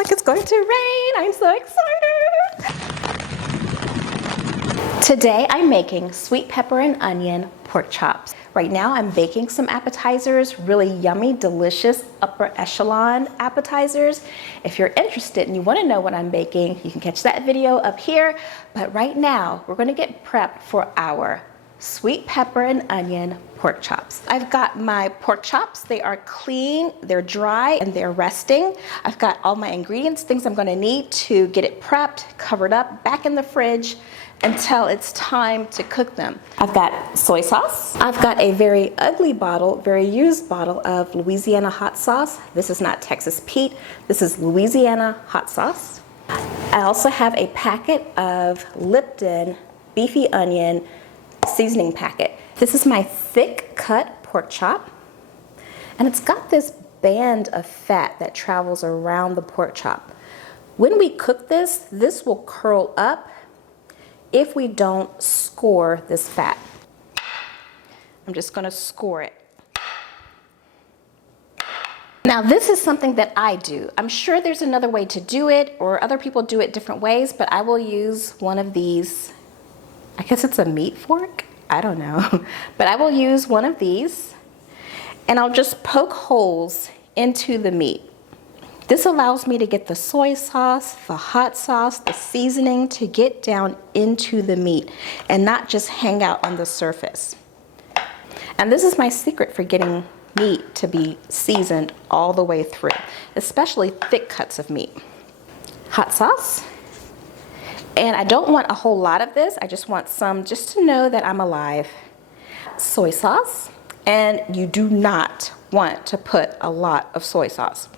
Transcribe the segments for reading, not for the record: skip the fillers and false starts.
like it's going to rain. I'm so excited. Today I'm making sweet pepper and onion pork chops. Right now I'm baking some appetizers, really yummy, delicious upper echelon appetizers. If you're interested and you want to know what I'm baking, you can catch that video up here. But right now we're going to get prepped for our sweet pepper and onion pork chops. I've got my pork chops. They are clean, they're dry, and they're resting. I've got all my ingredients, things I'm going to need to get it prepped, covered up, back in the fridge until it's time to cook them. I've got soy sauce. I've got a very ugly bottle, very used bottle of Louisiana hot sauce. This is not Texas Pete. This is Louisiana hot sauce. I also have a packet of Lipton beefy onion seasoning packet. This is my thick cut pork chop, and it's got this band of fat that travels around the pork chop. When we cook this, this will curl up if we don't score this fat. I'm just going to score it. Now this is something that I do. I'm sure there's another way to do it, or other people do it different ways, but I will use one of these. I guess it's a meat fork? I don't know. But I will use one of these and I'll just poke holes into the meat. This allows me to get the soy sauce, the hot sauce, the seasoning to get down into the meat and not just hang out on the surface. And this is my secret for getting meat to be seasoned all the way through, especially thick cuts of meat. Hot sauce. And I don't want a whole lot of this. I just want some just to know that I'm alive. Soy sauce. And you do not want to put a lot of soy sauce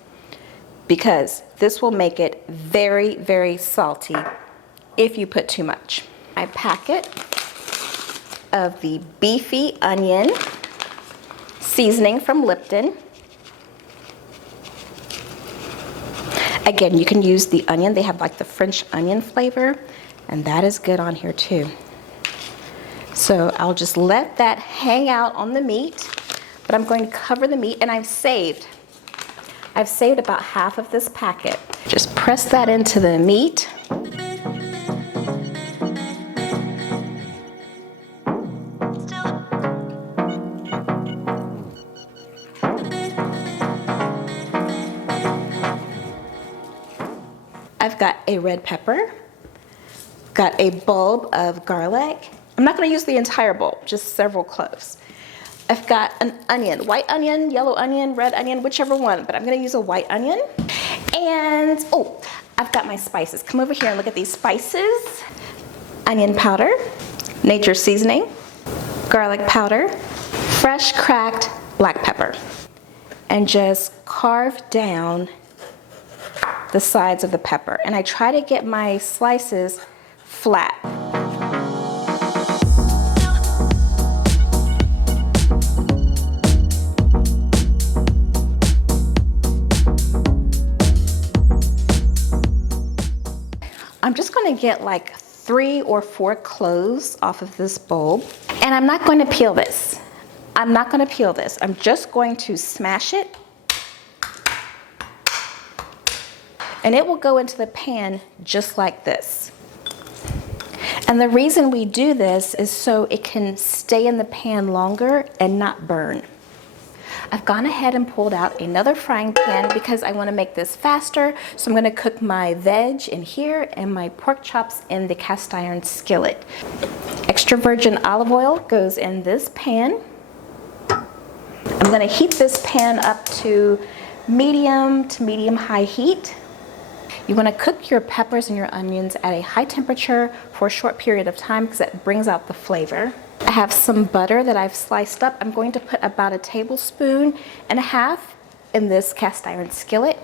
because this will make it very, very salty if you put too much. My packet of the beefy onion seasoning from Lipton. Again, you can use the onion. They have like the French onion flavor, and that is good on here too. So I'll just let that hang out on the meat, but I'm going to cover the meat, and I've saved about half of this packet. Just press that into the meat. I've got a red pepper, got a bulb of garlic. I'm not going to use the entire bulb, just several cloves. I've got an onion, white onion, yellow onion, red onion, whichever one, but I'm going to use a white onion. And, oh, I've got my spices. Come over here and look at these spices. Onion powder, nature seasoning, garlic powder, fresh cracked black pepper. And just carve down the sides of the pepper, and I try to get my slices flat. I'm just going to get like 3 or 4 cloves off of this bulb, and I'm not going to peel this. I'm not going to peel this. I'm just going to smash it, and it will go into the pan just like this. And the reason we do this is so it can stay in the pan longer and not burn. I've gone ahead and pulled out another frying pan because I want to make this faster. So I'm going to cook my veg in here and my pork chops in the cast iron skillet. Extra virgin olive oil goes in this pan. I'm going to heat this pan up to medium high heat. You want to cook your peppers and your onions at a high temperature for a short period of time because it brings out the flavor. I have some butter that I've sliced up. I'm going to put about 1.5 tablespoons in this cast iron skillet.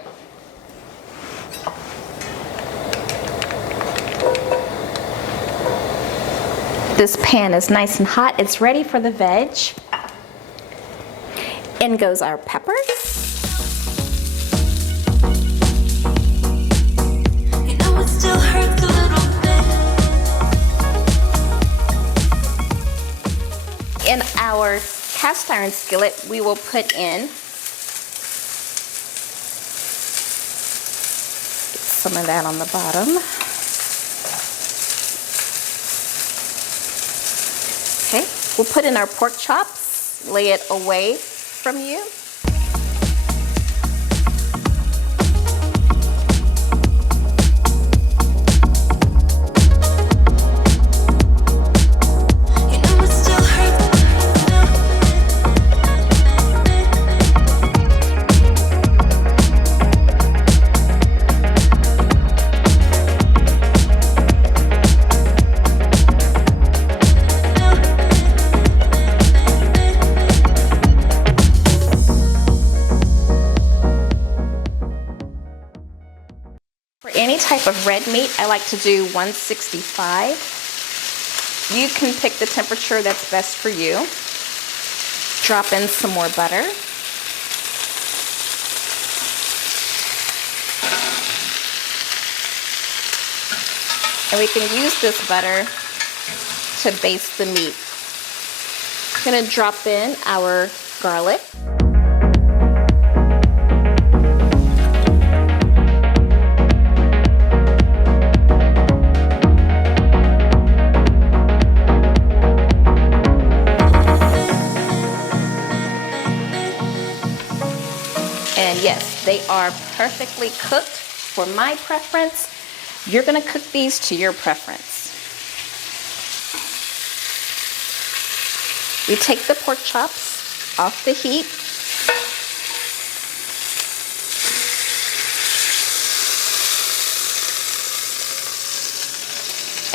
This pan is nice and hot. It's ready for the veg. In goes our peppers. Still hurts a little bit. In our cast iron skillet, we will put in some of that on the bottom. Okay, we'll put in our pork chops, lay it away from you. For any type of red meat, I like to do 165. You can pick the temperature that's best for you. Drop in some more butter. And we can use this butter to baste the meat. I'm gonna drop in our garlic. And yes, they are perfectly cooked for my preference. You're gonna cook these to your preference. We take the pork chops off the heat.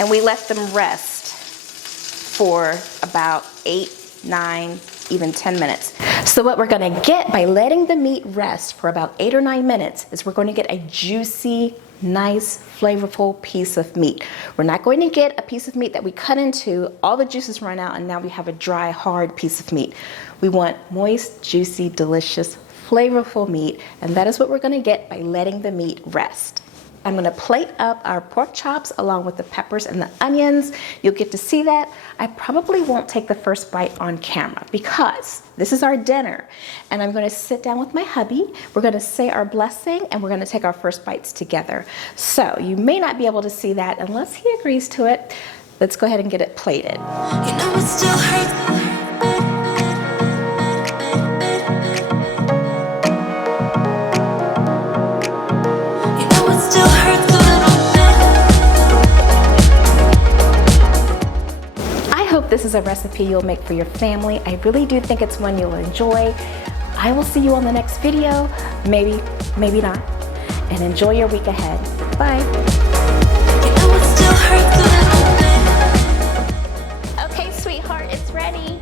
And we let them rest for about 8, 9, even 10 minutes. So what we're gonna get by letting the meat rest for about 8 or 9 minutes is we're going to get a juicy, nice, flavorful piece of meat. We're not going to get a piece of meat that we cut into, all the juices run out, and now we have a dry, hard piece of meat. We want moist, juicy, delicious, flavorful meat, and that is what we're gonna get by letting the meat rest. I'm gonna plate up our pork chops along with the peppers and the onions. You'll get to see that. I probably won't take the first bite on camera because this is our dinner. And I'm gonna sit down with my hubby. We're gonna say our blessing and we're gonna take our first bites together. So you may not be able to see that unless he agrees to it. Let's go ahead and get it plated. You know it still hurts. This is a recipe you'll make for your family. I really do think it's one you'll enjoy. I will see you on the next video. Maybe, maybe not. And enjoy your week ahead. Bye. You know it still hurts a little bit. Okay, sweetheart, it's ready.